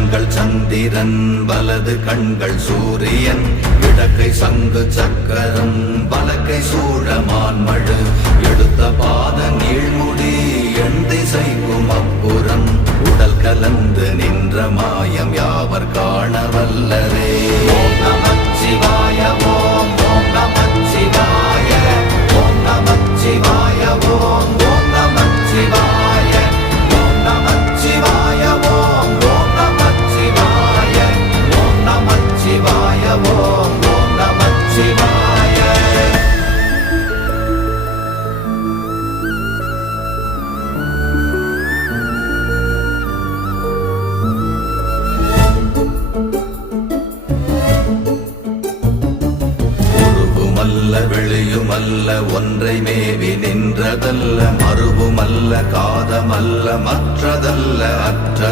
கண்கள் சந்திரன் வலது கண்கள் சூரியன் இடக்கை சங்கு சக்கரம் வலக்கை சூழமான்மழு எடுத்த பாத நீழ்முடி எண் திசைக்கும் அப்புறம் உடல் கலந்து நின்ற மாயம் யாவர் காண வல்லரே. ஓம் நமச்சிவாய ஓம் ஓம் நமச்சிவாய ஓம் நமச்சிவாய ஓம் ஓம் நமச்சிவாய ஓம் நமச்சிவாய ஓம் ஓம் நமச்சிவாய ஓம் நமச்சிவாய ஓம் ஓம் நமச்சிவாய. வெளியுமல்ல ஒன்றை மேவி நின்றதல்ல மறுவுமல்ல காதமல்ல மற்றதல்ல அற்ற